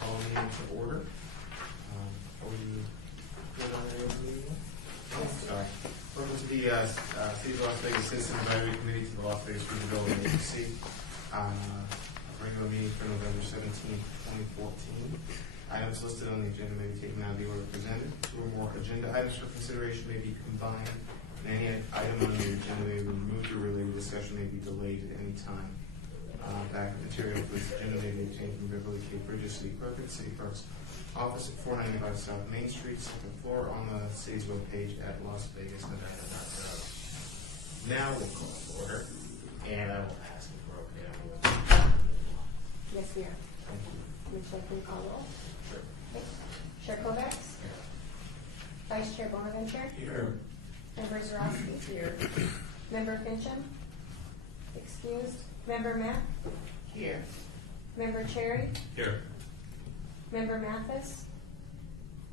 call the meeting to order. Are we good on the open meeting? Oh, sorry. Welcome to the City of Las Vegas Citizen Advisory Committee to the Las Vegas Redevelopment Agency. Regular meeting for November 17th, 2014. Items listed on the agenda may be taken out of the order presented. Two or more agenda items for consideration may be combined, and any item on the agenda may be removed or related discussion may be delayed at any time. Backup material for this agenda may be obtained from Beverly K. Bridges City Clerk at City Clerk's office at 495 South Main Street, second floor, on the city's webpage at lasvegasnevada.gov. Now we'll call to order, and I will ask if we're okay. Yes, we are. Thank you. Would you like me to call roll? Sure. Okay. Chair Kovacs? Vice Chair Bonaventure? Here. Member Zarowski? Here. Member Fincham? Excused. Member Mack? Here. Member Cherry? Here. Member Mathis?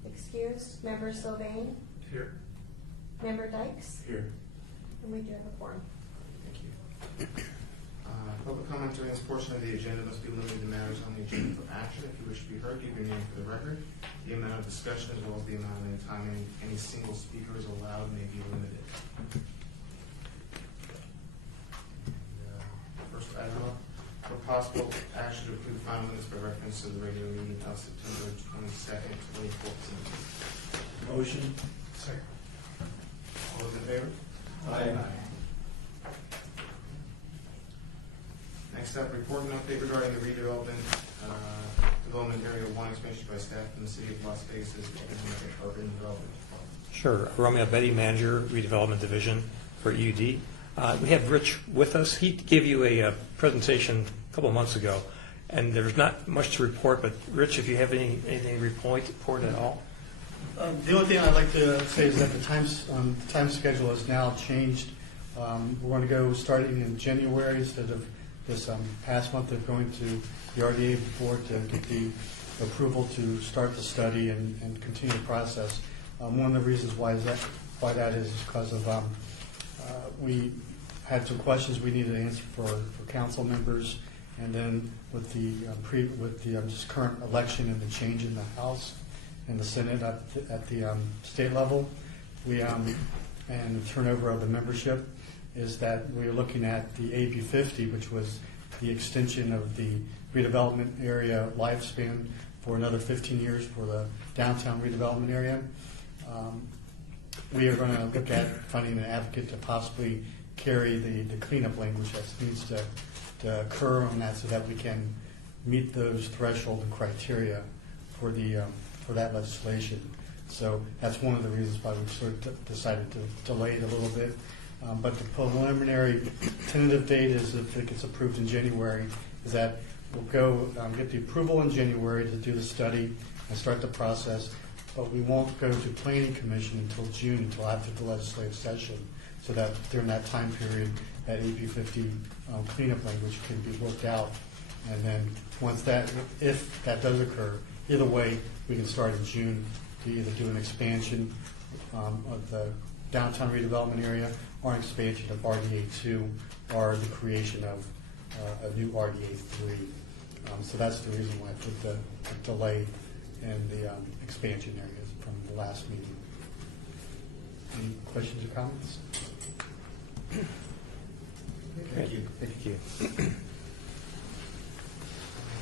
Excused. Member Sylvain? Here. Member Dykes? Here. And we do have a quorum. Thank you. Public comment during this portion of the agenda must be limited to matters on the agenda for action. If you wish to be heard, give your name for the record. The amount of discussion as well as the amount of time any single speaker is allowed may be limited. First item up, for possible action to approve final minutes by reference to the regular meeting of September 22nd, 2014. Motion. Second. All those in favor? Aye. Next up, report and update regarding the redevelopment, development area 1 expansion by staff in the city of Las Vegas as Economic and Urban Development Department. Sure. Romeo Betty, Manager, Redevelopment Division for EUD. We have Rich with us. He gave you a presentation a couple of months ago, and there's not much to report, but Rich, if you have anything to report at all? The only thing I'd like to say is that the time schedule has now changed. We're going to go starting in January instead of this past month of going to the RDA board to get the approval to start the study and continue the process. One of the reasons why that is because of we had some questions we needed to answer for council members, and then with the just current election and the change in the House and the Senate at the state level, and the turnover of the membership, is that we're looking at the AB 50, which was the extension of the redevelopment area lifespan for another 15 years for the downtown redevelopment area. We are going to look at finding an advocate to possibly carry the cleanup language that needs to occur on that so that we can meet those threshold and criteria for that legislation. So that's one of the reasons why we sort of decided to delay it a little bit. But the preliminary tentative date is, if it gets approved in January, is that we'll go get the approval in January to do the study and start the process, but we won't go to Planning Commission until June, until after the legislative session, so that during that time period, that AB 50 cleanup language can be worked out. And then once if that does occur, either way, we can start in June to either do an expansion of the downtown redevelopment area or an expansion of RDA 2 or the creation of a new RDA 3. So that's the reason why I put the delay in the expansion areas from the last meeting. Any questions or comments? Thank you. Thank you.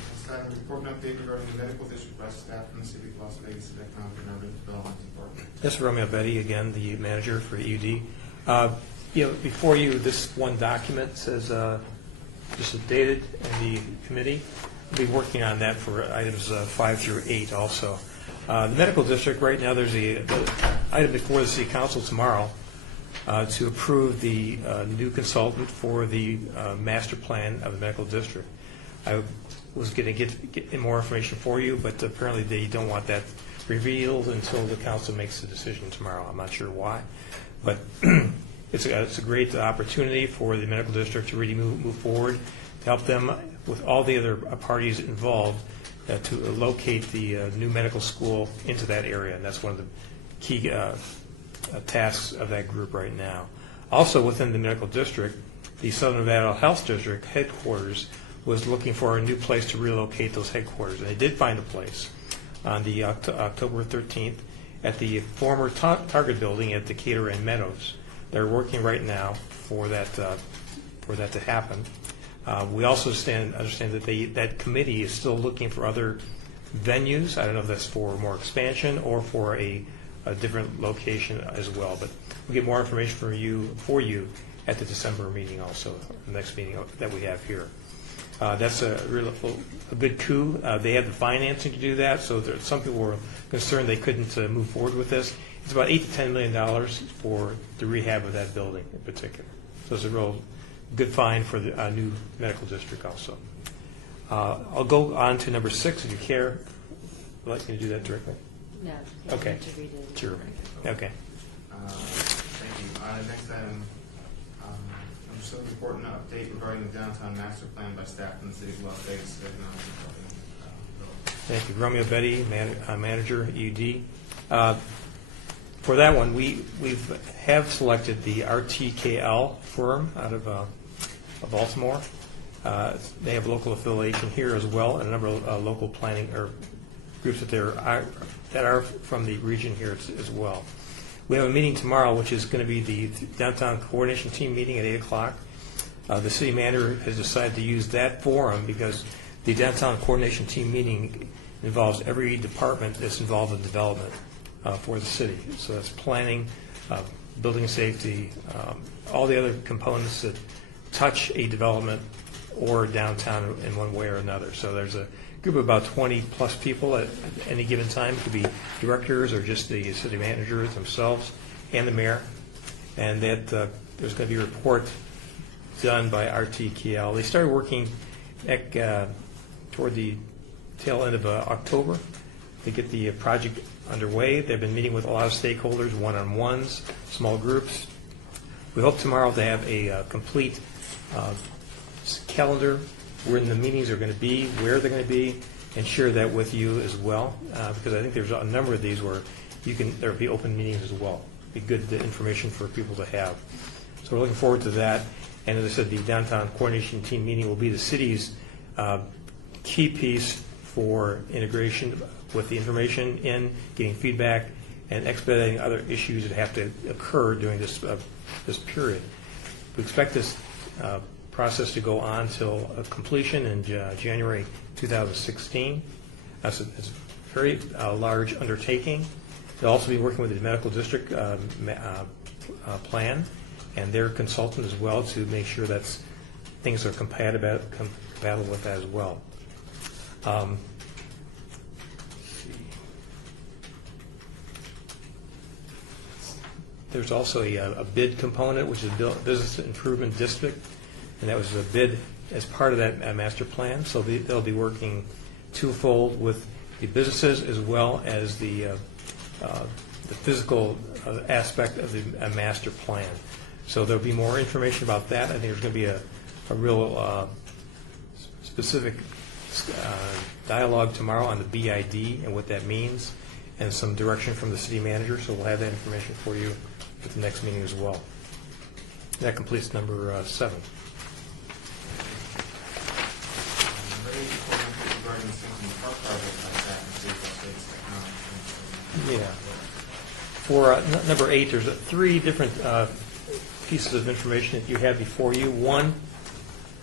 Next item, report and update regarding the medical district by staff from the city of Las Vegas Economic and Urban Development Department. Yes, Romeo Betty, again, the Manager for EUD. Before you, this one document says this is dated, and the committee will be working on that for items 5 through 8 also. The medical district, right now, there's the item before the City Council tomorrow to approve the new consultant for the master plan of the medical district. I was going to get more information for you, but apparently they don't want that revealed until the council makes the decision tomorrow. I'm not sure why, but it's a great opportunity for the medical district to really move forward, to help them with all the other parties involved to locate the new medical school into that area, and that's one of the key tasks of that group right now. Also within the medical district, the Southern Nevada Health District headquarters was looking for a new place to relocate those headquarters. And they did find a place on the October 13th at the former Target building at Decatur and Meadows. They're working right now for that to happen. We also understand that that committee is still looking for other venues. I don't know if that's for more expansion or for a different location as well. But we'll get more information for you at the December meeting also, the next meeting that we have here. That's a good coup. They have the financing to do that, so some people were concerned they couldn't move forward with this. It's about $8 to $10 million for the rehab of that building in particular. So it's a real good find for the new medical district also. I'll go on to number 6 if you care. Would you like me to do that directly? No. Okay. To read it. Sure. Okay. Thank you. Next item, number 7, important update regarding the downtown master plan by staff in the city of Las Vegas Economic Development. Thank you. Romeo Betty, manager, EUD. For that one, we have selected the RTKL firm out of Baltimore. They have local affiliation here as well, and a number of local planning or groups that are from the region here as well. We have a meeting tomorrow, which is going to be the downtown coordination team meeting at 8 o'clock. The city manager has decided to use that forum because the downtown coordination team meeting involves every department that's involved in development for the city. So that's planning, building safety, all the other components that touch a development or downtown in one way or another. So there's a group of about 20 plus people at any given time. It could be directors or just the city managers themselves and the mayor. And that there's going to be a report done by RTKL. They started working toward the tail end of October to get the project underway. They've been meeting with a lot of stakeholders, one-on-ones, small groups. We hope tomorrow to have a complete calendar where the meetings are going to be, where they're going to be, and share that with you as well, because I think there's a number of these where there'll be open meetings as well. Be good information for people to have. So we're looking forward to that. And as I said, the downtown coordination team meeting will be the city's key piece for integration with the information in, getting feedback, and expediting other issues that have to occur during this period. We expect this process to go on till completion in January 2016. It's a very large undertaking. They'll also be working with the medical district plan and their consultant as well to make sure that things are compatible with that as well. There's also a bid component, which is Business Improvement District, and that was a bid as part of that master plan. So they'll be working twofold with the businesses as well as the physical aspect of the master plan. So there'll be more information about that. I think there's going to be a real specific dialogue tomorrow on the BID and what that means, and some direction from the city manager. So we'll have that information for you at the next meeting as well. That completes number 7. Yeah. For number 8, there's 3 different pieces of information that you have before you. One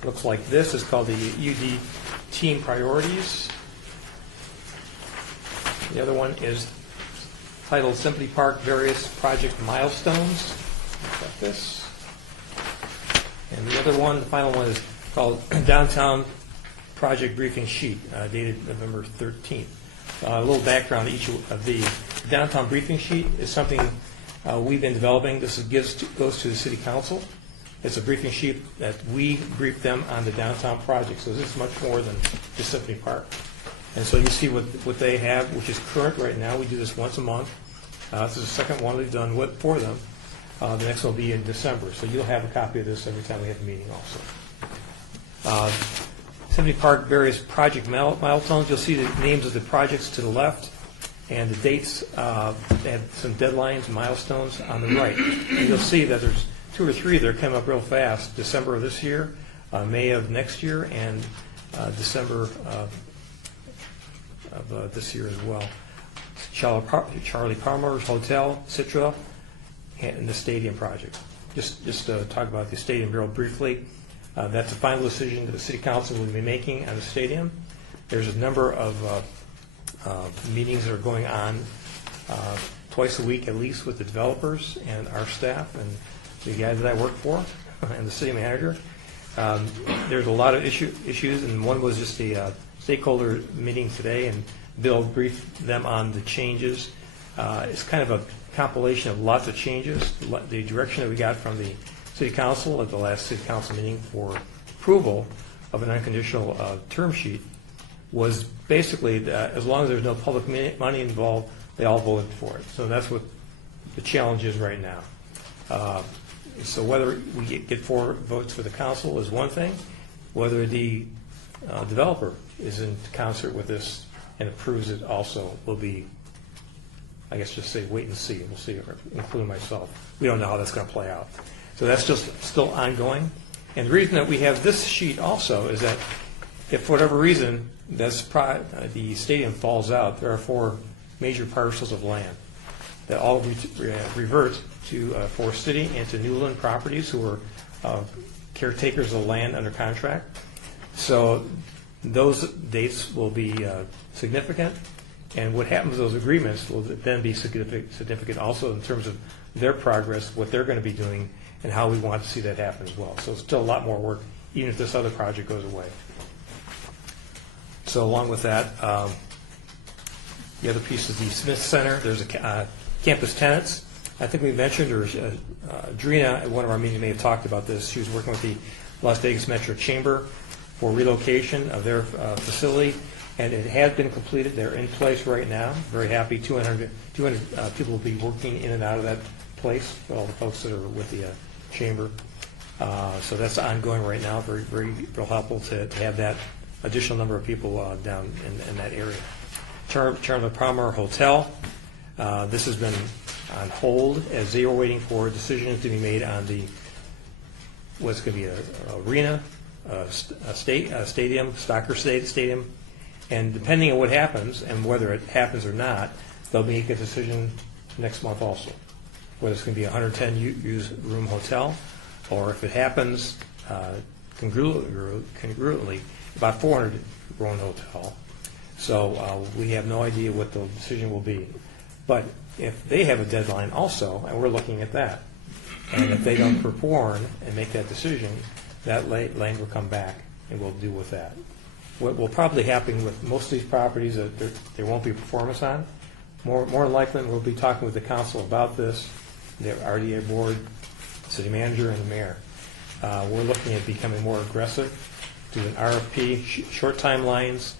looks like this. It's called the UD Team Priorities. The other one is titled Simply Park Various Project Milestones. Looks like this. And the other one, the final one, is called Downtown Project Briefing Sheet, dated November 13th. A little background on each of these. The Downtown Briefing Sheet is something we've been developing. This goes to the City Council. It's a briefing sheet that we brief them on the downtown project. So this is much more than just Symphony Park. And so you see what they have, which is current right now. We do this once a month. This is the second one we've done for them. The next one will be in December. So you'll have a copy of this every time we have a meeting also. Symphony Park various project milestones. You'll see the names of the projects to the left and the dates. They have some deadlines and milestones on the right. And you'll see that there's 2 or 3 that are coming up real fast. December of this year, May of next year and December of this year as well. Charlie Palmer's Hotel, Citra, and the stadium project. Just to talk about the stadium real briefly. That's a final decision that the City Council will be making on the stadium. There's a number of meetings that are going on twice a week at least with the developers and our staff and the guys that I work for and the city manager. There's a lot of issues, and one was just the stakeholder meeting today, and Bill briefed them on the changes. It's kind of a compilation of lots of changes. The direction that we got from the City Council at the last City Council meeting for approval of an unconditional term sheet was basically that as long as there's no public money involved, they all voted for it. So that's what the challenge is right now. So whether we get 4 votes for the council is one thing. Whether the developer is in concert with this and approves it also will be, I guess, just say wait and see. We'll see, including myself. We don't know how that's going to play out. So that's just still ongoing. And the reason that we have this sheet also is that if for whatever reason the stadium falls out, there are 4 major parcels of land that all revert to Forest City and to Newland Properties, who are caretakers of the land under contract. So those dates will be significant, and what happens to those agreements will then be significant also in terms of their progress, what they're going to be doing, and how we want to see that happen as well. So it's still a lot more work, even if this other project goes away. So along with that, the other piece is the Smith Center. There's a campus tenants. I think we mentioned, or Drina at one of our meetings may have talked about this. She was working with the Las Vegas Metro Chamber for relocation of their facility, and it has been completed. They're in place right now. Very happy. 200 people will be working in and out of that place for all the folks that are with the chamber. So that's ongoing right now. Very, very real helpful to have that additional number of people down in that area. Charlie Palmer Hotel. This has been on hold as they were waiting for decisions to be made on what's going to be an arena, a stadium, Stocker Stadium, and depending on what happens and whether it happens or not, they'll make a decision next month also, whether it's going to be a 110-room hotel, or if it happens congruently, about 400-room hotel. So we have no idea what the decision will be. But if they have a deadline also, and we're looking at that, and if they don't perform and make that decision, that land will come back and we'll deal with that. What will probably happen with most of these properties that there won't be performance on, more than likely we'll be talking with the council about this, the RDA board, city manager, and the mayor. We're looking at becoming more aggressive, do an RFP, short timelines,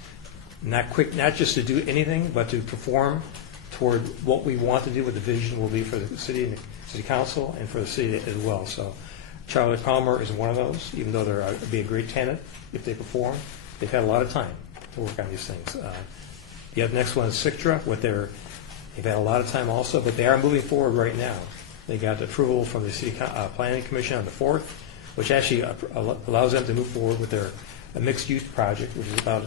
not just to do anything, but to perform toward what we want to do, what the vision will be for the city and the city council and for the city as well. So Charlie Palmer is one of those, even though they'll be a great tenant if they perform. They've had a lot of time to work on these things. The next one is Citra. They've had a lot of time also, but they are moving forward right now. They got approval from the City Planning Commission on the 4th, which actually allows them to move forward with their mixed-use project, which is about, I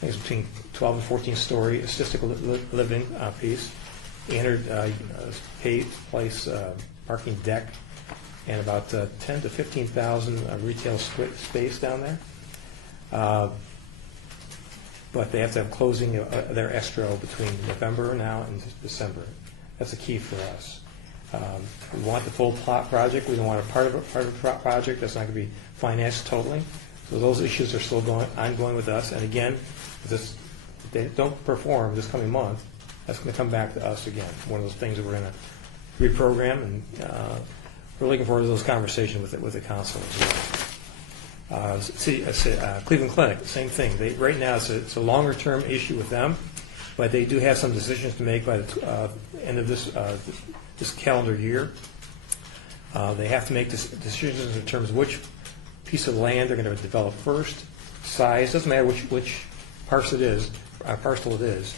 think it's between 12 and 14-story assisted living piece, 800 place parking deck, and about 10 to 15,000 retail space down there. But they have to have closing their escrow between November now and December. That's a key for us. We want the full plot project. We don't want a part of a project that's not going to be financed totally. So those issues are still ongoing with us. And again, if they don't perform this coming month, that's going to come back to us again. One of those things that we're going to reprogram, and we're looking forward to those conversations with the council as well. Cleveland Clinic, same thing. Right now it's a longer term issue with them, but they do have some decisions to make by the end of this calendar year. They have to make decisions in terms of which piece of land they're going to develop first, size, doesn't matter which parcel it is,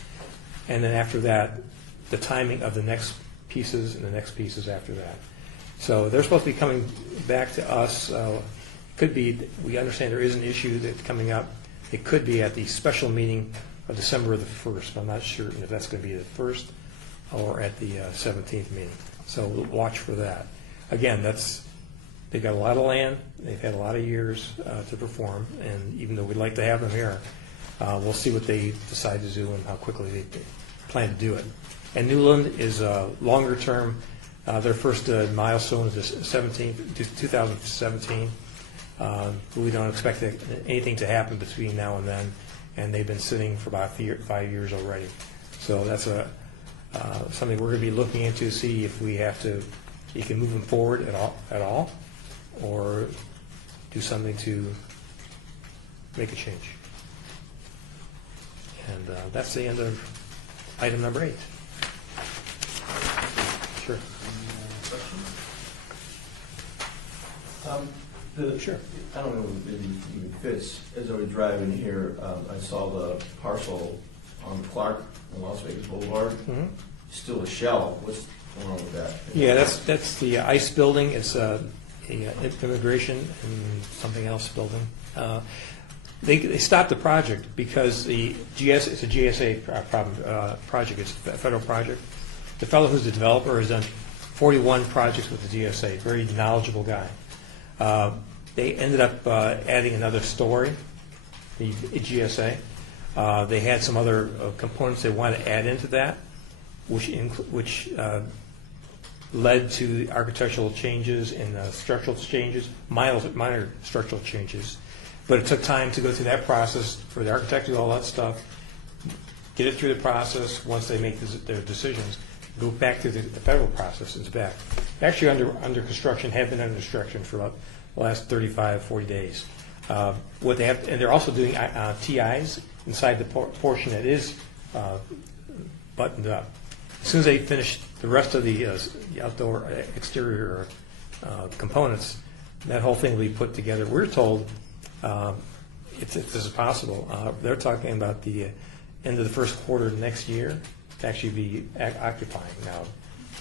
and then after that, the timing of the next pieces and the next pieces after that. So they're supposed to be coming back to us Could be, we understand there is an issue that's coming up. It could be at the special meeting of December the 1st. I'm not sure if that's going to be the 1st or at the 17th meeting. So we'll watch for that. Again, they've got a lot of land. They've had a lot of years to perform, and even though we'd like to have them here, we'll see what they decide to do and how quickly they plan to do it. And Newland is longer term. Their first milestone is 2017. We don't expect anything to happen between now and then, and they've been sitting for about 5 years already. So that's something we're going to be looking into to see if we have to, you can move them forward at all, or do something to make a change. And that's the end of item number 8. Sure. Sure. I don't know if it even fits. As I was driving here, I saw the parcel on Clark on Las Vegas Boulevard. Mm-hmm. Still a shell. What's going on with that? Yeah, that's the ICE building. It's a immigration and something else building. They stopped the project because it's a GSA project. It's a federal project. The fellow who's the developer has done 41 projects with the GSA. Very knowledgeable guy. They ended up adding another story, the GSA. They had some other components they wanted to add into that, which led to architectural changes and structural changes, minor structural changes. But it took time to go through that process for the architect to do all that stuff, get it through the process. Once they make their decisions, go back through the federal process. It's back. Actually under construction, have been under construction for about the last 35, 40 days. What they have, and they're also doing TIs inside the portion that is buttoned up. As soon as they finish the rest of the outdoor exterior components, that whole thing will be put together. We're told if this is possible. They're talking about the end of the first quarter of next year to actually be occupying. Now,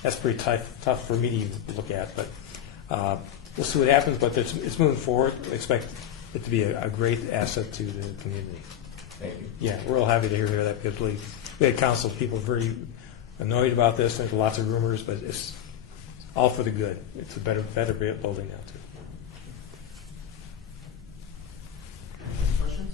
that's pretty tough for me to look at, but we'll see what happens. But it's moving forward. We expect it to be a great asset to the community. Thank you. Yeah, we're all happy to hear that because we had council people very annoyed about this. There's lots of rumors, but it's all for the good. It's a better building now, too. Questions?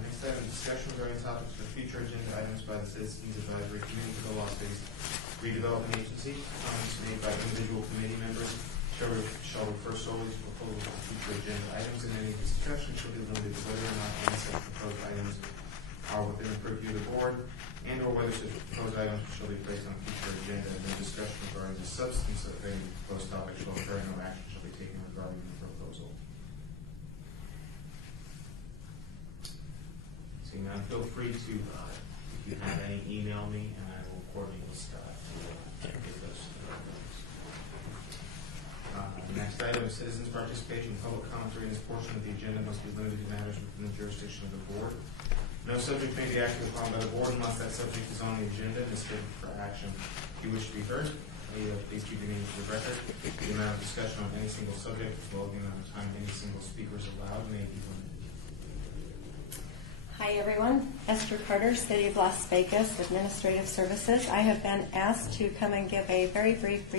Next item, discussion regarding topics for future agenda items by the Citizens Advisory Committee for the Las Vegas Redevelopment Agency. Comments made by individual committee members shall refer solely to proposals for future agenda items, and any discussion should be limited to whether or not any such proposed items are within the purview of the board, and or whether such proposed items shall be placed on future agenda, and the discussion regarding the substance of any proposed topic shall occur, and no action shall be taken regarding the proposal. Seeing none, feel free to, if you have any, email me, and I will coordinate with Scott. And get those. Next item is citizens' participation. Public comment during this portion of the agenda must be limited to matters within the jurisdiction of the board. No subject may be acted upon by the board unless that subject is on the agenda and is scheduled for action. If you wish to be heard, please keep your name to the record. The amount of discussion on any single subject, as well as the amount of time any single speaker is allowed, may be limited. Hi everyone, Esther Carter, City of Las Vegas, Administrative Services. I have been asked to come and give a very brief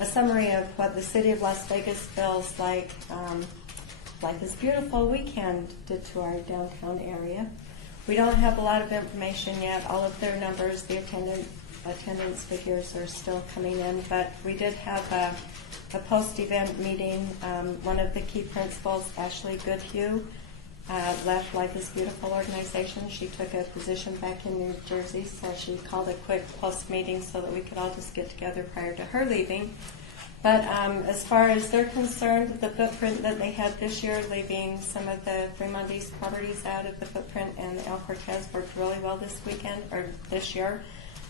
a summary of what the City of Las Vegas feels like this beautiful weekend did to our downtown area. We don't have a lot of information yet. All of their numbers, the attendance figures are still coming in, but we did have a post-event meeting. One of the key principals, Ashley Goodhue, left Life is Beautiful organization. She took a position back in New Jersey, so she called a quick post-meeting so that we could all just get together prior to her leaving. But as far as they're concerned, the footprint that they had this year, leaving some of the Fremont East properties out of the footprint, and the El Cortez worked really well this weekend, or this year.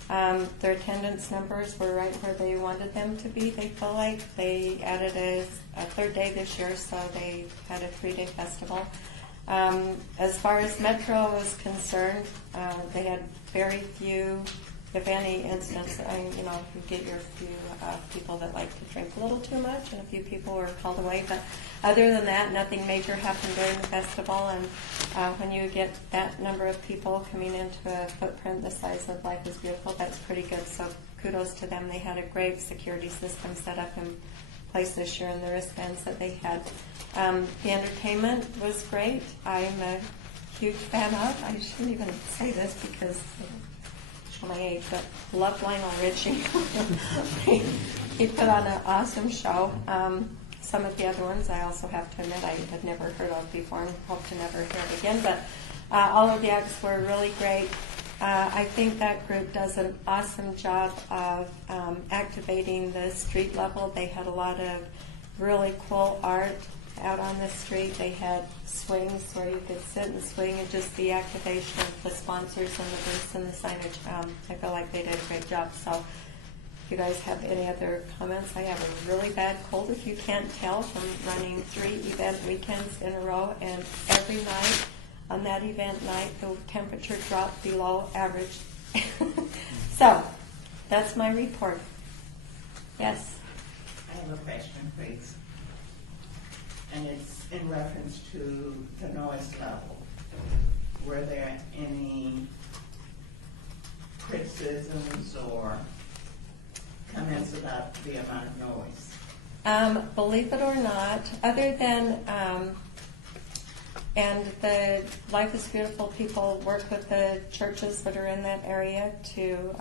Their attendance numbers were right where they wanted them to be. They feel like they added a third day this year, so they had a 3-day festival. As far as Metro is concerned, they had very few if any instance, you get your few people that like to drink a little too much, and a few people were called away. But other than that, nothing major happened during the festival. And when you get that number of people coming into a footprint the size of Life is Beautiful, that's pretty good. So kudos to them. They had a great security system set up in place this year, and the wristbands that they had. The entertainment was great. I'm a huge fan of. I shouldn't even say this because my age, but love Lionel Richie. He put on an awesome show. Some of the other ones I also have to admit I had never heard of before and hope to never hear it again, but all of the acts were really great. I think that group does an awesome job of activating the street level. They had a lot of really cool art out on the street. They had swings where you could sit and swing, and just the activation of the sponsors and the booths and the signage. I feel like they did a great job. So if you guys have any other comments, I have a really bad cold, if you can't tell, from running 3 event weekends in a row, and every night on that event night the temperature dropped below average. So that's my report. Yes? I have a question, please. And it's in reference to the noise level. Were there any criticisms or comments about the amount of noise? Believe it or not, other than, and the Life is Beautiful people work with the churches that are in that area to,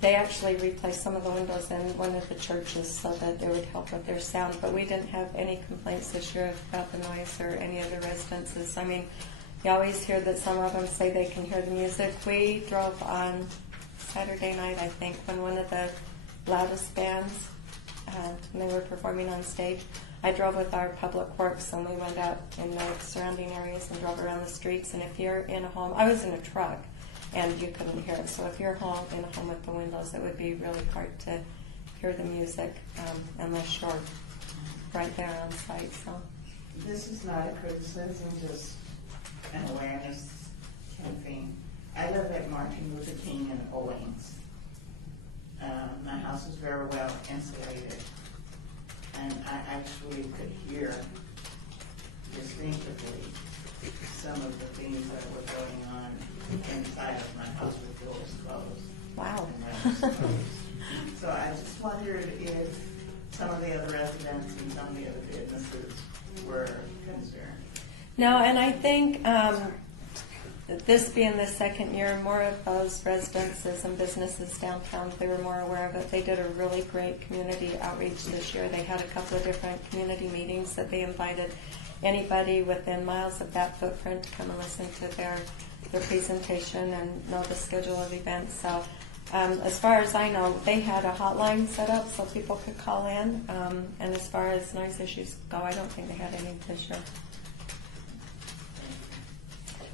they actually replaced some of the windows in one of the churches so that it would help with their sound. But we didn't have any complaints this year about the noise or any of the residences. I mean, you always hear that some of them say they can hear the music. We drove on Saturday night, I think, when one of the loudest bands, when they were performing on stage, I drove with our public works, and we went out in the surrounding areas and drove around the streets. And if you're in a home, I was in a truck, and you couldn't hear it. So if you're home in a home with the windows, it would be really hard to hear the music unless you're right there on site. So This is not a criticism, just an awareness campaign. I live at Martin Luther King and Owings. My house is very well insulated, and I actually could hear distinctively some of the things that were going on inside of my house with doors closed. wow. And windows closed. So I just wondered if some of the other residents and some of the other businesses were concerned. No, and I think this being the second year, more of those residences and businesses downtown, they were more aware of it. They did a really great community outreach this year. They had a couple of different community meetings that they invited anybody within miles of that footprint to come and listen to their presentation and know the schedule of events. So as far as I know, they had a hotline set up so people could call in. And as far as noise issues go, I don't think they had any this year.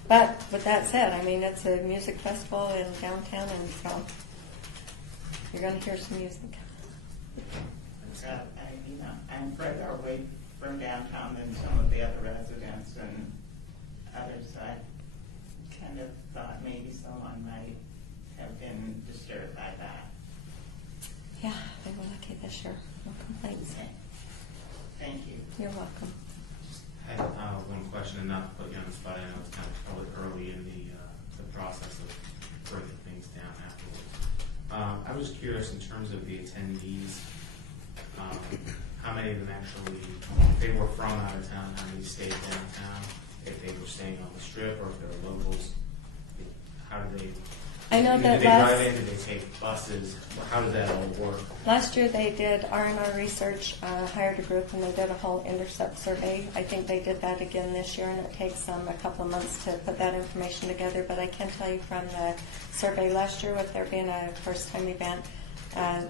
But with that said, I mean, it's a music festival in downtown, and so you're going to hear some music. I'm further away from downtown than some of the other residents and others. I kind of thought maybe someone might have been disturbed by that. Yeah, they were lucky this year. No complaints. Okay. Thank you. You're welcome. I have one question, and not to put you on the spot. I know it's kind of probably early in the process of breaking things down afterwards. I was just curious in terms of the attendees, how many of them actually, if they were from out of town, how many stayed downtown, if they were staying on the strip, or if they were locals, how did they? I know did that they drive in? Did they take buses? How did that all work? last year they did R&R research, hired a group, and they did a whole intercept survey. I think they did that again this year, and it takes them a couple of months to put that information together. But I can tell you from the survey last year, with there being a first-time event,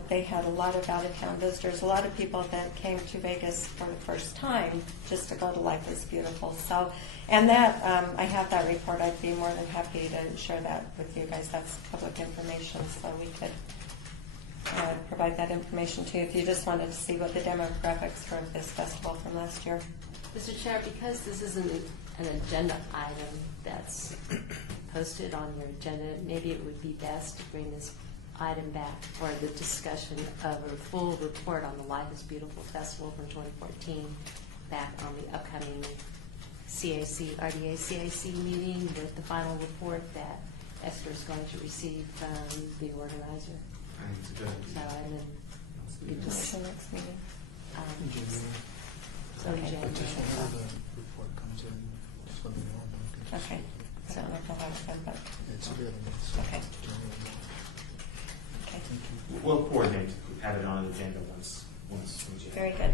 they had a lot of out-of-town visitors, a lot of people that came to Vegas for the first time just to go to Life is Beautiful. So, and that, I have that report. I'd be more than happy to share that with you guys. That's public information, so we could provide that information to you if you just wanted to see what the demographics were of this festival from last year. Mr. Chair, because this isn't an agenda item that's posted on your agenda, maybe it would be best to bring this item back for the discussion of a full report on the Life is Beautiful Festival from 2014 back on the upcoming RDA CAC meeting with the final report that Esther is going to receive from the organizer. I think it's a good So, idea. and then you What's just, the next meeting? so Okay. January. Just whenever the report comes in, just let me know. Okay. I don't know if I'll have them, but, It's a good one. okay. Okay. Thank you. We'll coordinate, have it on the agenda once in January. Very good.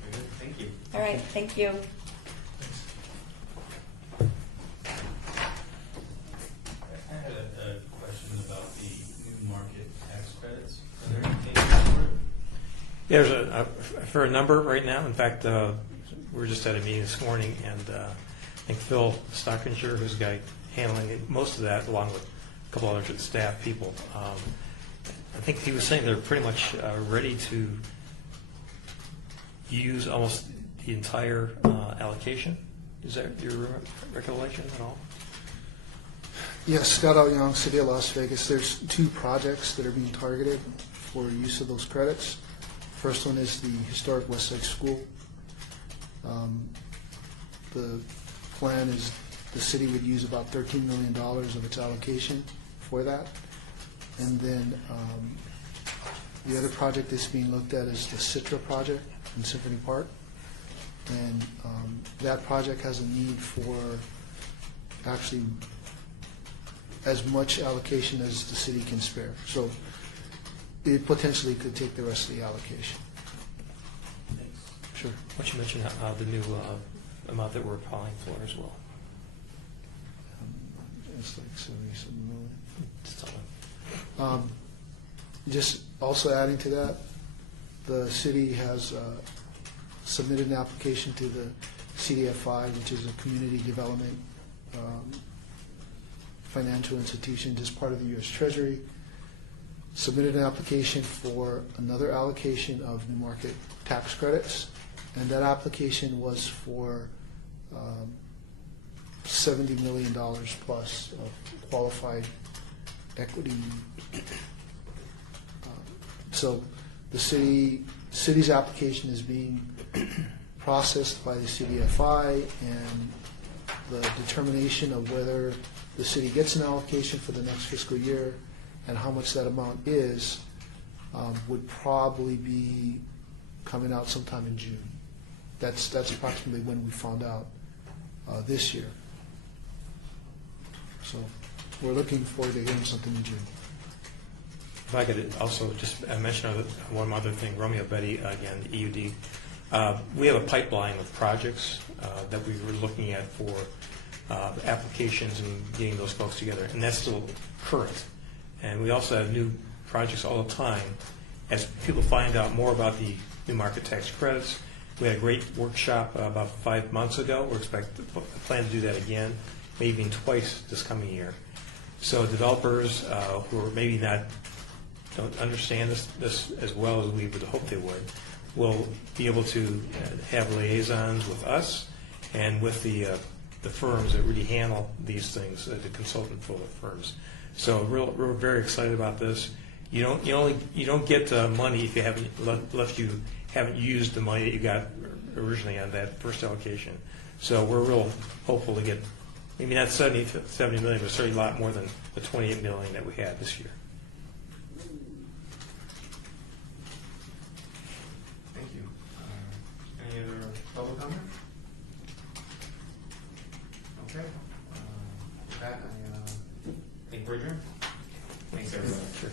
Very good. Thank you. All right, thank you. I had a question about the new market tax credits. Are there any dates for it? There's a fair number right now. In fact, we were just at a meeting this morning, and I think Phil Stockinger, who's the guy handling most of that, along with a couple other staff people, I think he was saying they're pretty much ready to use almost the entire allocation. Is that your recollection at all? Yes, Scott L. Young, City of Las Vegas. There's 2 projects that are being targeted for use of those credits. First one is the historic West Side School. The plan is the city would use about $13 million of its allocation for that. And then the other project that's being looked at is the Citra project in Symphony Park. And that project has a need for actually as much allocation as the city can spare. So it potentially could take the rest of the allocation. Sure. Why don't you mention the new amount that we're applying for as well? It's like 77 million. Just tell them. Just also adding to that, the city has submitted an application to the CDFI, which is a community development financial institution, just part of the U.S. Treasury, submitted an application for another allocation of new market tax credits, and that application was for $70 million plus of qualified equity. So the city's application is being processed by the CDFI, and the determination of whether the city gets an allocation for the next fiscal year and how much that amount is would probably be coming out sometime in June. That's approximately when we found out this year. So we're looking forward to hearing something in June. If I could also just mention one other thing, Romeo Betty, again, the EUD. We have a pipeline of projects that we were looking at for applications and getting those folks together, and that's still current. And we also have new projects all the time. As people find out more about the new market tax credits, we had a great workshop about 5 months ago. We're plan to do that again, maybe even twice this coming year. So developers who are maybe don't understand this as well as we would hope they would, will be able to have liaisons with us and with the firms that really handle these things, the consultant for the firms. So we're very excited about this. You don't get money if you haven't used the money that you got originally on that first allocation. So we're real hopeful to get maybe not 70 million, but certainly a lot more than the 28 million that we had this year. Thank you. Any other public comment? Okay. With that, I think we're adjourned. Thanks, everybody. Sure.